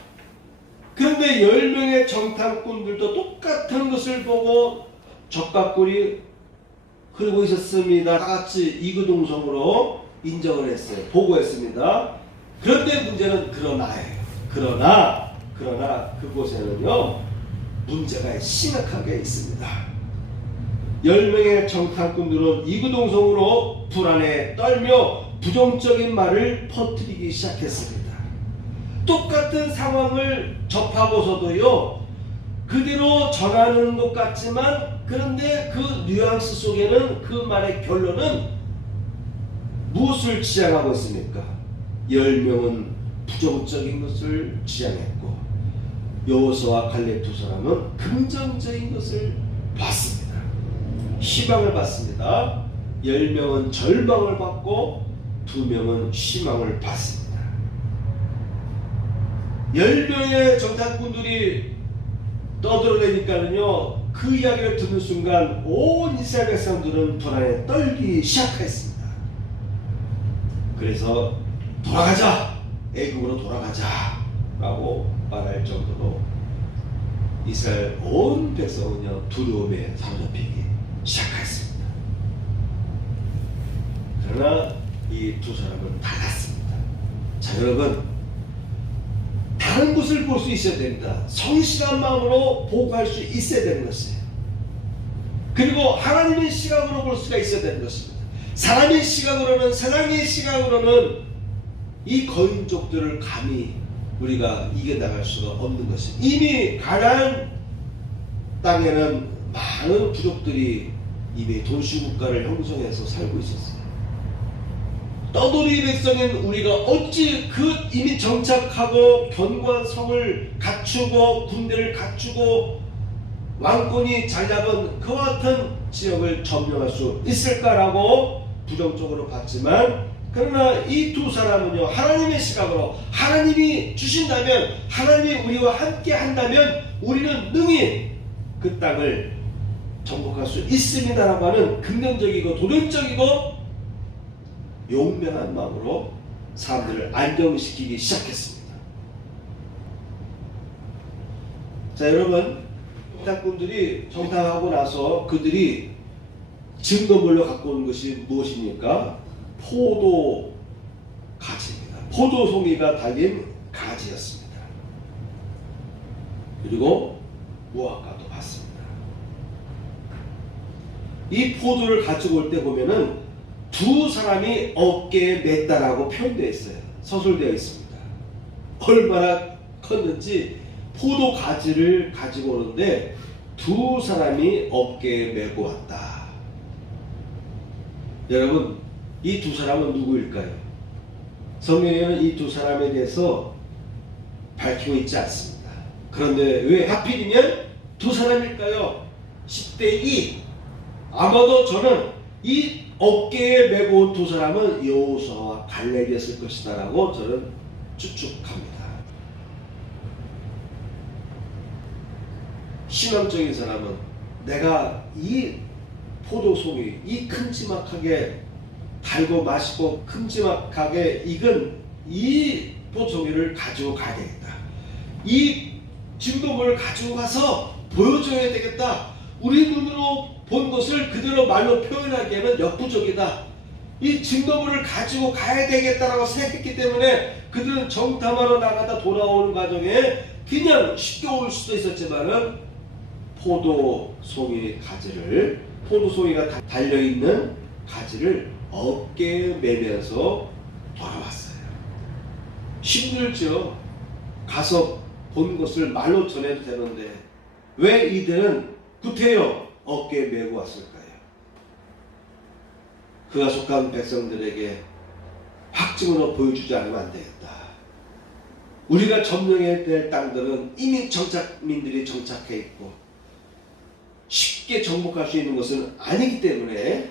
그런데 10명의 정탐꾼들도 똑같은 것을 보고 적각꿀이 흐르고 있었습니다. 다 같이 이구동성으로 인정을 했어요. 보고했습니다. 그런데 문제는 그러나예요. 그러나 그곳에는요, 문제가 심각하게 있습니다. 10명의 정탐꾼들은 이구동성으로 불안에 떨며 부정적인 말을 퍼뜨리기 시작했습니다. 똑같은 상황을 접하고서도요, 그대로 전하는 것 같지만, 그런데 그 뉘앙스 속에는 그 말의 결론은 무엇을 지향하고 있습니까? 10명은 부정적인 것을 지향했고, 여호수아와 갈렙 두 사람은 긍정적인 것을 봤습니다. 희망을 봤습니다. 10명은 절망을 받고 2명은 희망을 받습니다. 10명의 정탐꾼들이 떠들어대니까는요, 그 이야기를 듣는 순간 온 이스라엘 백성들은 불안에 떨기 시작했습니다. 그래서 돌아가자, 애국으로 돌아가자 라고 말할 정도로 이스라엘 온 백성은요, 두려움에 사로잡히기 시작했습니다. 그러나 이 두 사람은 달랐습니다. 자, 여러분, 다른 것을 볼 수 있어야 됩니다. 성실한 마음으로 보고할 수 있어야 되는 것이에요. 그리고 하나님의 시각으로 볼 수가 있어야 되는 것입니다. 사람의 시각으로는, 세상의 시각으로는 이 거인족들을 감히 우리가 이겨나갈 수가 없는 것입니다. 이미 가나안 땅에는 많은 부족들이 이미 도시국가를 형성해서 살고 있었어요. 떠돌이 백성인 우리가 어찌 그 이미 정착하고 견고한 성을 갖추고 군대를 갖추고 왕권이 잘 잡은 그와 같은 지역을 점령할 수 있을까라고 부정적으로 봤지만, 그러나 이 두 사람은요, 하나님의 시각으로 하나님이 주신다면, 하나님이 우리와 함께 한다면 우리는 능히 그 땅을 정복할 수 있습니다라고 하는 긍정적이고 도전적이고 용맹한 마음으로 사람들을 안정시키기 시작했습니다. 자, 여러분, 정탐꾼들이 정탐하고 나서 그들이 증거물로 갖고 온 것이 무엇입니까? 포도 가지입니다. 포도 송이가 달린 가지였습니다. 그리고 무화과도 봤습니다. 이 포도를 가지고 올 때 보면은 두 사람이 어깨에 맸다라고 표현되어 있어요. 서술되어 있습니다. 얼마나 컸는지 포도 가지를 가지고 오는데 두 사람이 어깨에 메고 왔다. 여러분, 이 두 사람은 누구일까요? 성경에는 이 두 사람에 대해서 밝히고 있지 않습니다. 그런데 왜 하필이면 두 사람일까요? 10대 2. 아마도 저는 이 어깨에 메고 온 두 사람은 여호수아와 갈렙이었을 것이다 라고 저는 추측합니다. 신앙적인 사람은 내가 이 포도송이, 이 큼지막하게 달고 맛있고 큼지막하게 익은 이 포도송이를 가지고 가야 되겠다. 이 증거물을 가지고 가서 보여줘야 되겠다. 우리 눈으로 본 것을 그대로 말로 표현하기에는 역부족이다. 이 증거물을 가지고 가야 되겠다라고 생각했기 때문에 그들은 정탐하러 나가다 돌아오는 과정에 그냥 쉽게 올 수도 있었지만은 포도송이 가지를, 포도송이가 달려있는 가지를 어깨에 메면서 돌아왔어요. 힘들죠. 가서 본 것을 말로 전해도 되는데 왜 이들은 구태여 어깨에 메고 왔을까요? 그가 속한 백성들에게 확증으로 보여주지 않으면 안 되겠다. 우리가 점령해야 될 땅들은 이미 정착민들이 정착해 있고 쉽게 정복할 수 있는 것은 아니기 때문에,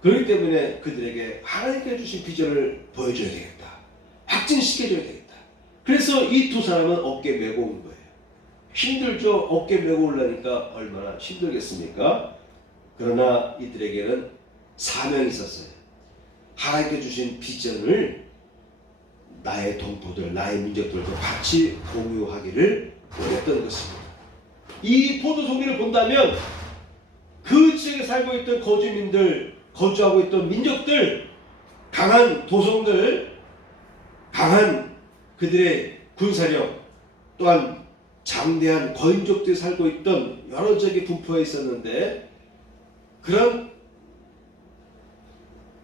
그렇기 때문에 그들에게 하나님께 주신 비전을 보여줘야 되겠다. 확증시켜줘야 되겠다. 그래서 이 두 사람은 어깨에 메고 온 거예요. 힘들죠. 어깨 메고 오려니까 얼마나 힘들겠습니까? 그러나 이들에게는 사명이 있었어요. 하나님께 주신 비전을 나의 동포들, 나의 민족들과 같이 공유하기를 원했던 것입니다. 이 포도송이를 본다면 그 지역에 살고 있던 거주민들, 거주하고 있던 민족들, 강한 도성들, 강한 그들의 군사력, 또한 장대한 거인족들이 살고 있던 여러 지역이 분포해 있었는데, 그런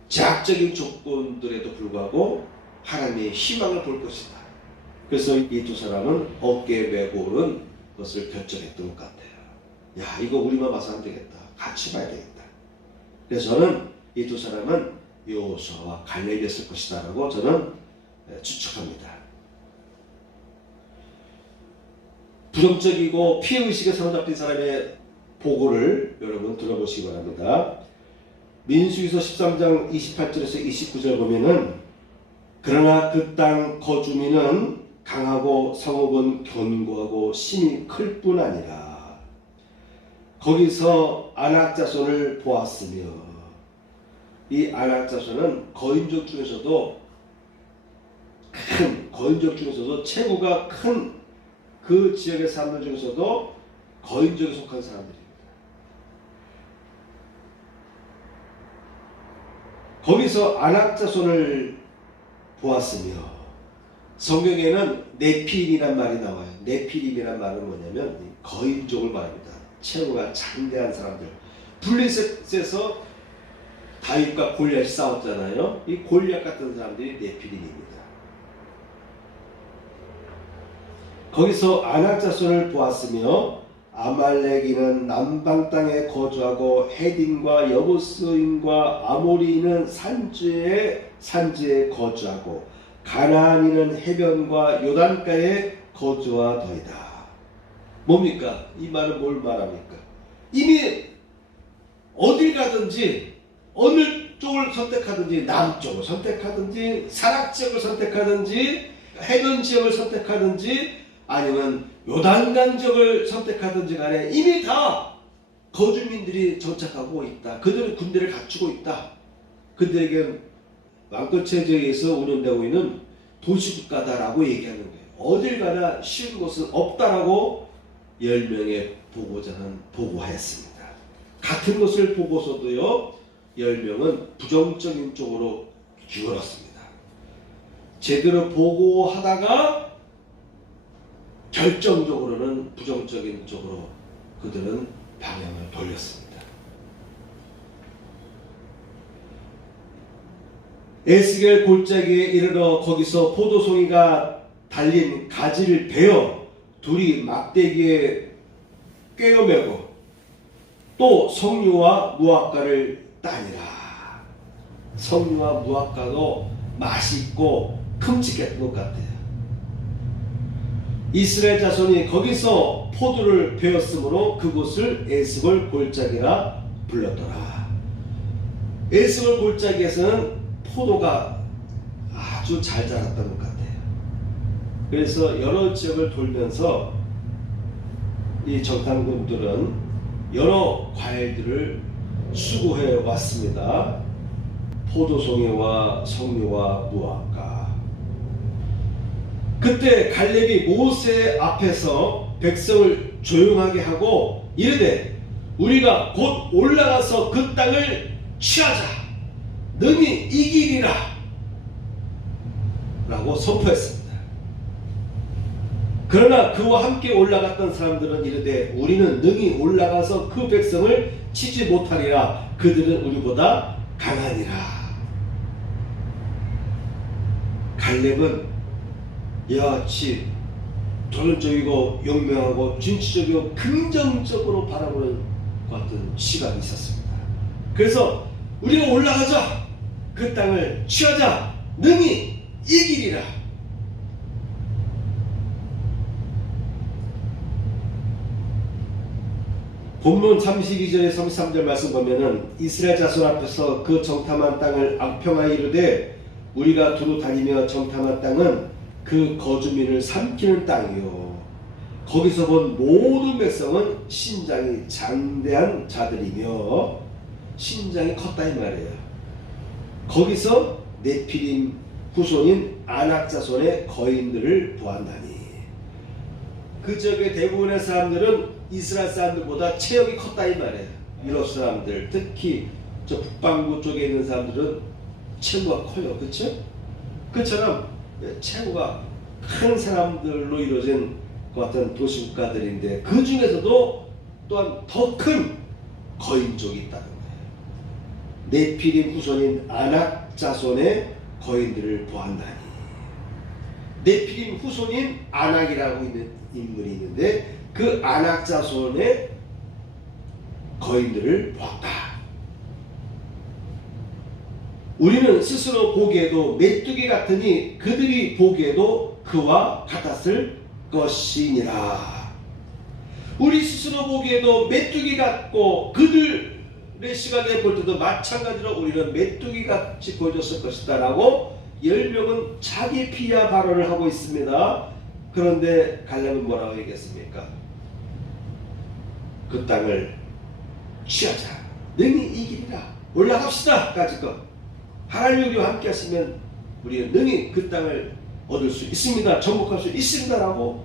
제약적인 조건들에도 불구하고 하나님의 희망을 볼 것이다. 그래서 이 두 사람은 어깨에 메고 오는 것을 결정했던 것 같아요. 야, 이거 우리만 봐서 안 되겠다. 같이 봐야 되겠다. 그래서 저는 이 두 사람은 여호수아와 갈렙이었을 것이다 라고 저는 추측합니다. 부정적이고 피해의식에 사로잡힌 사람의 보고를 여러분 들어보시기 바랍니다. 민수기서 13장 28절에서 29절 보면은, 그러나 그 땅 거주민은 강하고 성읍은 견고하고 심이 클 뿐 아니라 거기서 아낙 자손을 보았으며, 이 아낙 자손은 거인족 중에서도 최고가 큰 그 지역의 사람들 중에서도 거인족에 속한 사람들입니다. 거기서 아낙 자손을 보았으며, 성경에는 네피림이란 말이 나와요. 네피림이란 말은 뭐냐면 거인족을 말합니다. 최고가 장대한 사람들. 블레셋에서 다윗과 골리앗이 싸웠잖아요. 이 골리앗 같은 사람들이 네피림입니다. 거기서 아낙 자손을 보았으며, 아말렉인은 남방 땅에 거주하고 헤딘과 여부스인과 아모리인은 산지에 거주하고 가나안인은 해변과 요단가에 거주하더이다. 뭡니까? 이 말은 뭘 말합니까? 이미 어딜 가든지 어느 쪽을 선택하든지, 남쪽을 선택하든지 산악 지역을 선택하든지 해변 지역을 선택하든지 아니면 요단강 지역을 선택하든지 간에 이미 다 거주민들이 정착하고 있다. 그들은 군대를 갖추고 있다. 그들에겐 왕권체제에 의해서 운영되고 있는 도시국가다라고 얘기하는 거예요. 어딜 가나 쉬운 곳은 없다라고 10명의 보고자는 보고하였습니다. 같은 것을 보고서도요, 10명은 부정적인 쪽으로 기울었습니다. 제대로 보고하다가 결정적으로는 부정적인 쪽으로 그들은 방향을 돌렸습니다. 에스겔 골짜기에 이르러 거기서 포도송이가 달린 가지를 베어 둘이 막대기에 꿰어매고 또 석류와 무화과를 따니라. 석류와 무화과도 맛있고 큼직했던 것 같아요. 이스라엘 자손이 거기서 포도를 베었으므로 그곳을 에스골 골짜기라 불렀더라. 에스골 골짜기에서는 포도가 아주 잘 자랐던 것 같아요. 그래서 여러 지역을 돌면서 이 정탐꾼들은 여러 과일들을 수고해 왔습니다. 포도송이와 석류와 무화과. 그때 갈렙이 모세 앞에서 백성을 조용하게 하고 이르되 우리가 곧 올라가서 그 땅을 취하자. 능히 이기리라 라고 선포했습니다. 그러나 그와 함께 올라갔던 사람들은 이르되 우리는 능히 올라가서 그 백성을 치지 못하리라. 그들은 우리보다 강하니라. 갈렙은 이와 같이 도전적이고 용맹하고 진취적이고 긍정적으로 바라보는 것 같은 시각이 있었습니다. 그래서 우리가 올라가자. 그 땅을 취하자. 능히 이기리라. 본문 32절에 33절 말씀 보면은 이스라엘 자손 앞에서 그 정탐한 땅을 악평하여 이르되 우리가 두루 다니며 정탐한 땅은 그 거주민을 삼키는 땅이요 거기서 본 모든 백성은 신장이 장대한 자들이며 신장이 컸다 이 말이에요. 거기서 네피림 후손인 아낙 자손의 거인들을 보았나니 그 지역의 대부분의 사람들은 이스라엘 사람들보다 체격이 컸다 이 말이에요. 유럽 사람들, 특히 저 북반구 쪽에 있는 사람들은 체구가 커요. 그렇죠? 그처럼 체구가 큰 사람들로 이루어진 것 같은 도시국가들인데 그 중에서도 또한 더 큰 거인족이 있다는 거예요. 네피림 후손인 아낙 자손의 거인들을 보았나니 네피림 후손인 아낙이라고 있는 인물이 있는데 그 아낙 자손의 거인들을 보았다. 우리는 스스로 보기에도 메뚜기 같으니 그들이 보기에도 그와 같았을 것이니라. 우리 스스로 보기에도 메뚜기 같고 그들의 시각에 볼 때도 마찬가지로 우리는 메뚜기 같이 보여줬을 것이다 라고 10명은 자기 비하 발언을 하고 있습니다. 그런데 갈렙은 뭐라고 얘기했습니까? 그 땅을 취하자. 능히 이기리라. 올라갑시다. 까짓것. 하나님이 우리와 함께 하시면 우리는 능히 그 땅을 얻을 수 있습니다. 정복할 수 있습니다라고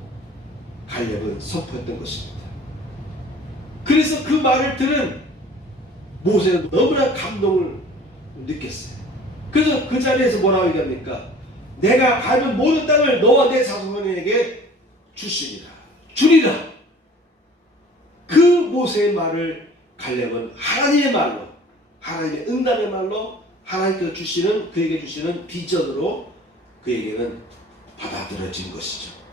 갈렙은 선포했던 것입니다. 그래서 그 말을 들은 모세는 너무나 감동을 느꼈어요. 그래서 그 자리에서 뭐라고 얘기합니까? 내가 밟은 모든 땅을 너와 내 자손에게 주시리라. 주리라. 그 모세의 말을 갈렙은 하나님의 말로, 하나님의 응답의 말로, 하나님께서 주시는, 그에게 주시는 비전으로 그에게는 받아들여진 것이죠.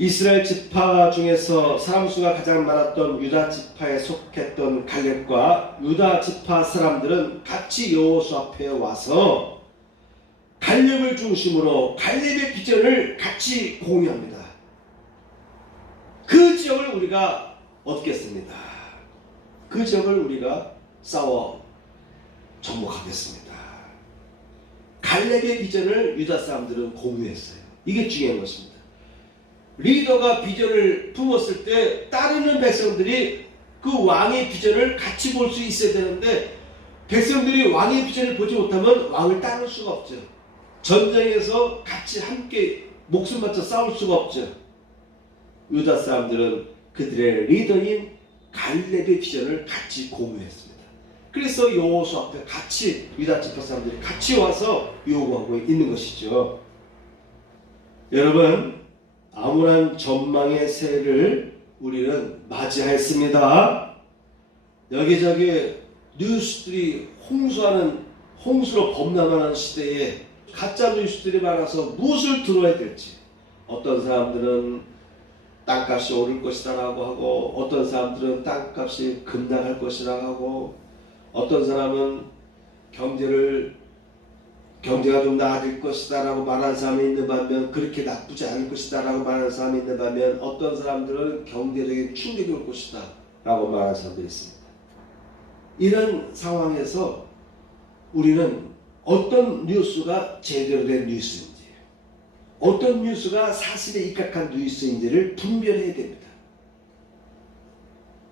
이스라엘 지파 중에서 사람 수가 가장 많았던 유다 지파에 속했던 갈렙과 유다 지파 사람들은 같이 여호수 앞에 와서 갈렙을 중심으로 갈렙의 비전을 같이 공유합니다. 그 지역을 우리가 얻겠습니다. 그 지역을 우리가 싸워 정복하겠습니다. 갈렙의 비전을 유다 사람들은 공유했어요. 이게 중요한 것입니다. 리더가 비전을 품었을 때 따르는 백성들이 그 왕의 비전을 같이 볼 수 있어야 되는데, 백성들이 왕의 비전을 보지 못하면 왕을 따를 수가 없죠. 전쟁에서 같이 함께 목숨 바쳐 싸울 수가 없죠. 유다 사람들은 그들의 리더인 갈렙의 비전을 같이 공유했습니다. 그래서 여호수 앞에 같이 유다 지파 사람들이 같이 와서 요구하고 있는 것이죠. 여러분, 암울한 전망의 새해를 우리는 맞이했습니다. 여기저기 뉴스들이 홍수로 범람하는 시대에 가짜 뉴스들이 많아서 무엇을 들어야 될지, 어떤 사람들은 땅값이 오를 것이다 라고 하고, 어떤 사람들은 땅값이 급락할 것이라 하고, 어떤 사람은 경제가 좀 나아질 것이다 라고 말하는 사람이 있는 반면, 그렇게 나쁘지 않을 것이다 라고 말하는 사람이 있는 반면, 어떤 사람들은 경제적인 충격이 올 것이다 라고 말하는 사람들이 있습니다. 이런 상황에서 우리는 어떤 뉴스가 제대로 된 뉴스인지, 어떤 뉴스가 사실에 입각한 뉴스인지를 분별해야 됩니다.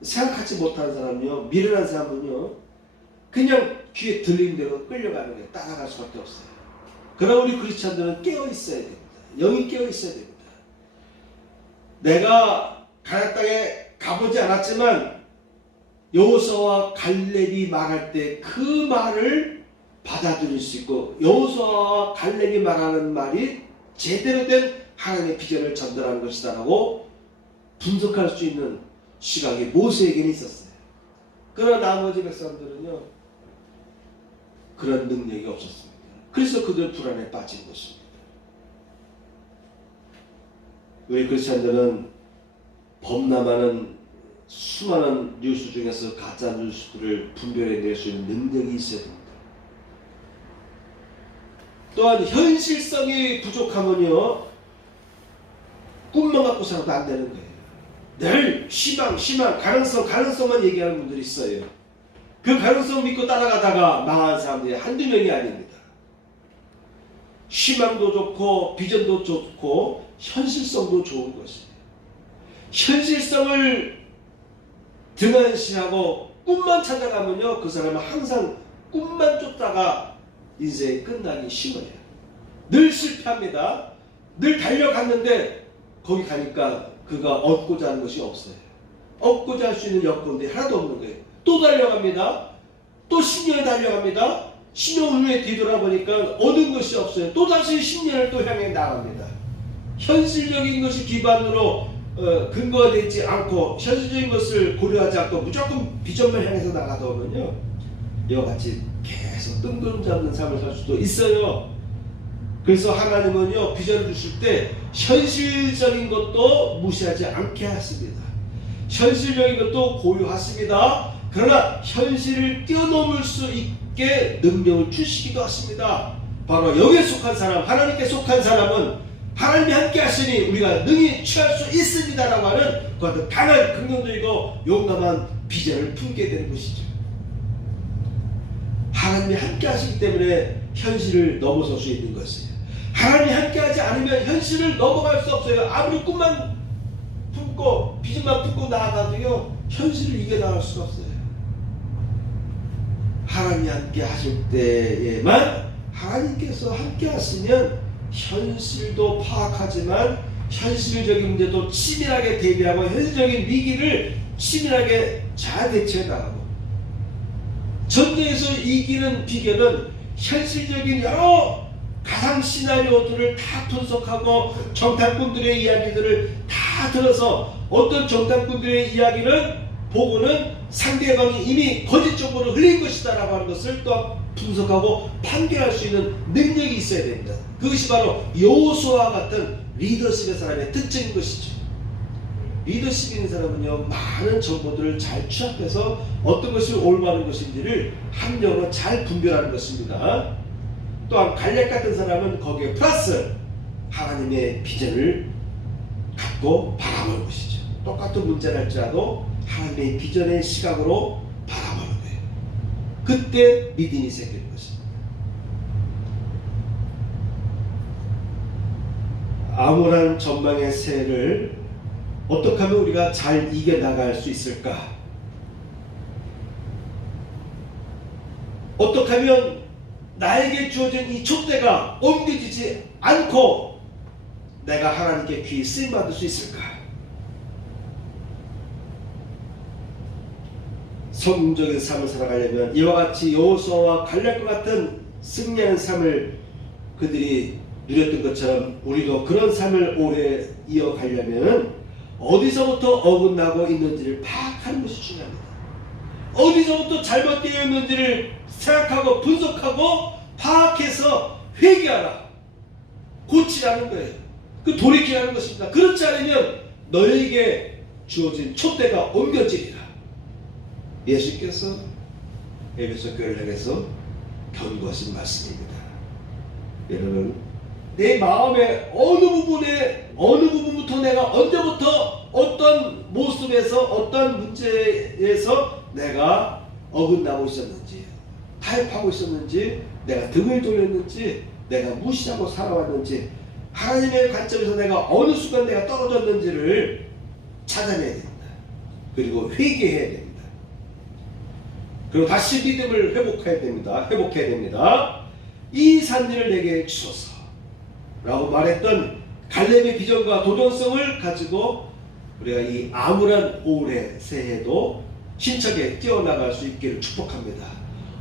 생각하지 못한 사람은요, 미련한 사람은요, 그냥 귀에 들리는 대로 끌려가는 거예요. 따라갈 수밖에 없어요. 그러나 우리 크리스찬들은 깨어 있어야 됩니다. 영이 깨어 있어야 됩니다. 내가 가나안 땅에 가보지 않았지만 여호수아와 갈렙이 말할 때 그 말을 받아들일 수 있고, 여호수아와 갈렙이 말하는 말이 제대로 된 하나님의 비전을 전달하는 것이다 라고 분석할 수 있는 시각이 모세에게는 있었어요. 그러나 나머지 백성들은요, 그런 능력이 없었습니다. 그래서 그들 불안에 빠진 것입니다. 우리 크리스찬들은 범람하는 수많은 뉴스 중에서 가짜 뉴스들을 분별해낼 수 있는 능력이 있어야 됩니다. 또한 현실성이 부족하면요, 꿈만 갖고 살아도 안 되는 거예요. 늘 희망, 가능성만 얘기하는 분들이 있어요. 그 가능성 믿고 따라가다가 망한 사람들이 한두 명이 아닙니다. 희망도 좋고 비전도 좋고 현실성도 좋은 것이에요. 현실성을 등한시하고 꿈만 찾아가면요, 그 사람은 항상 꿈만 쫓다가 인생이 끝나기 쉬워요. 늘 실패합니다. 늘 달려갔는데 거기 가니까 그가 얻고자 하는 것이 없어요. 얻고자 할 수 있는 여건들이 하나도 없는 거예요. 또 달려갑니다. 또 10년을 달려갑니다. 10년 후에 뒤돌아보니까 얻은 것이 없어요. 또 다시 10년을 또 향해 나갑니다. 현실적인 것이 기반으로 근거가 되지 않고, 현실적인 것을 고려하지 않고 무조건 비전만 향해서 나가다 보면요, 이와 같이 계속 뜬구름 잡는 삶을 살 수도 있어요. 그래서 하나님은요, 비전을 주실 때 현실적인 것도 무시하지 않게 하십니다. 현실적인 것도 고유하십니다. 그러나 현실을 뛰어넘을 수 있게 능력을 주시기도 하십니다. 바로 여기에 속한 사람, 하나님께 속한 사람은 하나님이 함께 하시니 우리가 능히 취할 수 있습니다라고 하는 그 같은 강한 긍정적이고 용감한 비전을 품게 되는 것이죠. 하나님이 함께 하시기 때문에 현실을 넘어설 수 있는 것이에요. 하나님이 함께하지 않으면 현실을 넘어갈 수 없어요. 아무리 꿈만 품고 비전만 품고 나아가도요, 현실을 이겨나갈 수가 없어요. 하나님이 함께 하실 때에만, 하나님께서 함께 하시면 현실도 파악하지만 현실적인 문제도 치밀하게 대비하고 현실적인 위기를 치밀하게 잘 대처해 나가고, 전쟁에서 이기는 비결은 현실적인 여러 가상 시나리오들을 다 분석하고 정탐꾼들의 이야기들을 다 들어서, 어떤 정탐꾼들의 이야기는 보고는 상대방이 이미 거짓적으로 흘린 것이다 라고 하는 것을 또 분석하고 판결할 수 있는 능력이 있어야 됩니다. 그것이 바로 여호수아와 같은 리더십의 사람의 특징인 것이죠. 리더십 있는 사람은요, 많은 정보들을 잘 취합해서 어떤 것이 올바른 것인지를 합리적으로 잘 분별하는 것입니다. 또한 갈렙 같은 사람은 거기에 플러스 하나님의 비전을 갖고 바라보는 것이죠. 똑같은 문제를 할지라도 하나님의 비전의 시각으로 바라보는 거예요. 그때 믿음이 생기는 것입니다. 암울한 전망의 새해를 어떻게 하면 우리가 잘 이겨나갈 수 있을까? 어떻게 하면 나에게 주어진 이 촛대가 옮겨지지 않고 내가 하나님께 귀히 쓰임받을 수 있을까? 성공적인 삶을 살아가려면 이와 같이 여호수아와 갈렙과 같은 승리하는 삶을 그들이 누렸던 것처럼 우리도 그런 삶을 오래 이어가려면 어디서부터 어긋나고 있는지를 파악하는 것이 중요합니다. 어디서부터 잘못되어 있는지를 생각하고 분석하고 파악해서 회개하라, 고치라는 거예요. 그 돌이키라는 것입니다. 그렇지 않으면 너에게 주어진 촛대가 옮겨지리라. 예수께서 에베소 교회를 향해서 경고하신 말씀입니다. 여러분, 내 마음의 어느 부분부터 내가 언제부터 어떤 모습에서 어떤 문제에서 내가 어긋나고 있었는지, 타협하고 있었는지, 내가 등을 돌렸는지, 내가 무시하고 살아왔는지, 하나님의 관점에서 내가 어느 순간 내가 떨어졌는지를 찾아내야 됩니다. 그리고 회개해야 됩니다. 그리고 다시 믿음을 회복해야 됩니다. 이 산지를 내게 주소서 라고 말했던 갈렙의 비전과 도전성을 가지고 우리가 이 암울한 올해 새해도 힘차게 뛰어나갈 수 있기를 축복합니다.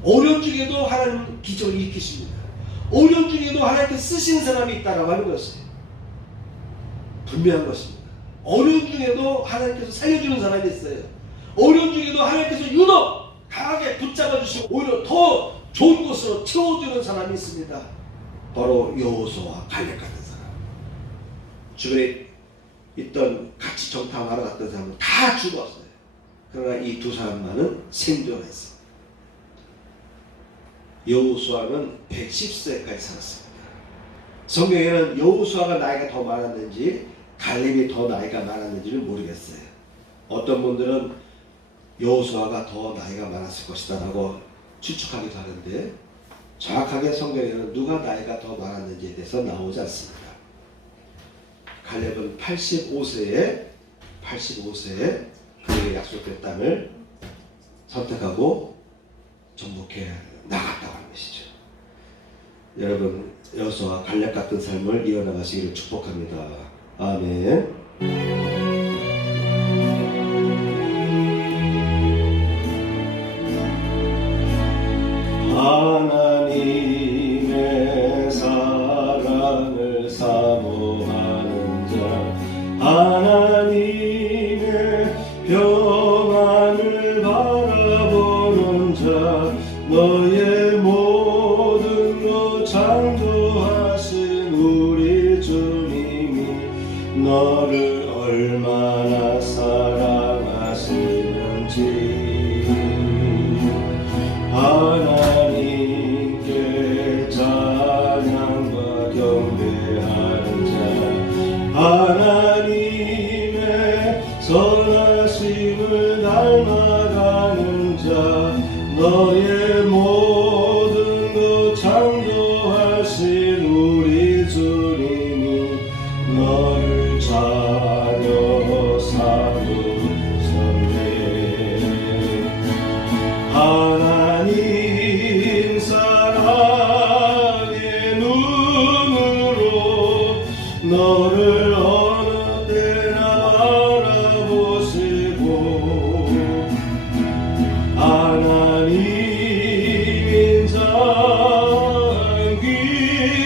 어려움 중에도 하나님 기적을 일으키십니다. 어려움 중에도 하나님께 쓰시는 사람이 있다라고 하는 것이 분명한 것입니다. 어려움 중에도 하나님께서 살려주는 사람이 있어요. 어려움 중에도 하나님께서 유독 강하게 붙잡아 주시고 오히려 더 좋은 곳으로 채워주는 사람이 있습니다. 바로 여호수아와 갈렙 같은 사람. 주변에 있던 같이 정탐하러 갔던 사람은 다 죽었어요. 그러나 이 두 사람만은 생존했습니다. 여호수아는 110세까지 살았습니다. 성경에는 여호수아가 나이가 더 많았는지 갈렙이 더 나이가 많았는지는 모르겠어요. 어떤 분들은 여호수아가 더 나이가 많았을 것이다 라고 추측하기도 하는데, 정확하게 성경에는 누가 나이가 더 많았는지에 대해서 나오지 않습니다. 갈렙은 85세에 그에게 약속된 땅을 선택하고 정복해 나갔다고 하는 것이죠. 여러분, 여호수아와 갈렙 같은 삶을 이어나가시기를 축복합니다. 아멘. 하나님의 사랑을 사모하는 자, 하나님의 평안을 바라보는 자, 너의 모든 것 창조하신 우리 주님이 너를 얼마나 사랑하시는지, 하나님께 찬양과 경배하는 자, 하나님의 선하심을 닮아가는 자, 너의 모든 것 창조 어느 때나 알아보시고 하나님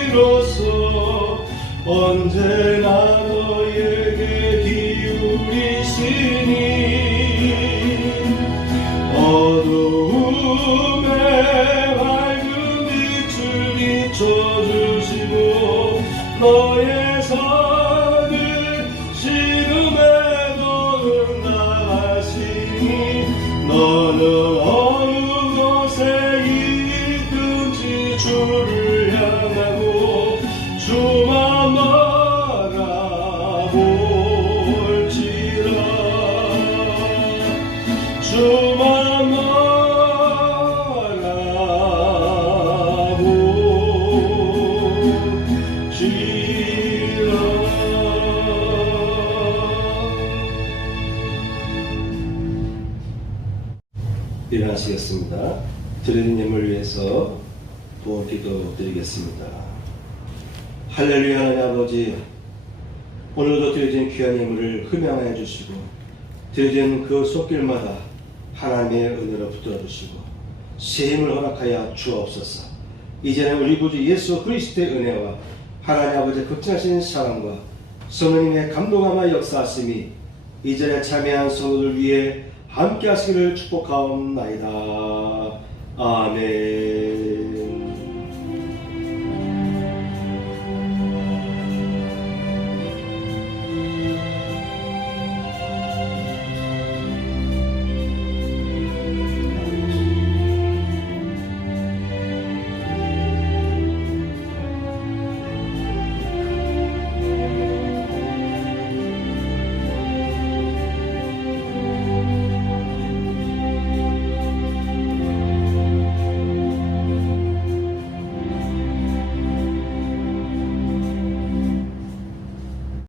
인자기로서 언제나 너에게 기울이시니 어두움에 밝은 빛을 비춰주시고 너의 산을 시름에도 응답하시니 너는 어느 곳에 있든지 주를 향하고 주만 바라볼지라 주만 일어나시겠습니다. 드리는 예물을 위해서 도움 기도 드리겠습니다. 할렐루야. 하나님 아버지, 오늘도 드려진 귀한 예물을 흠양하여 주시고 드려진 그 손길마다 하나님의 은혜로 붙들어 주시고 새 힘을 허락하여 주옵소서. 이제는 우리 구주 예수 그리스도의 은혜와 하나님 아버지의 극진하신 사랑과 성령님의 감동하며 역사하심이 이전에 참여한 성도들 위해 함께 하시기를 축복하옵나이다. 아멘.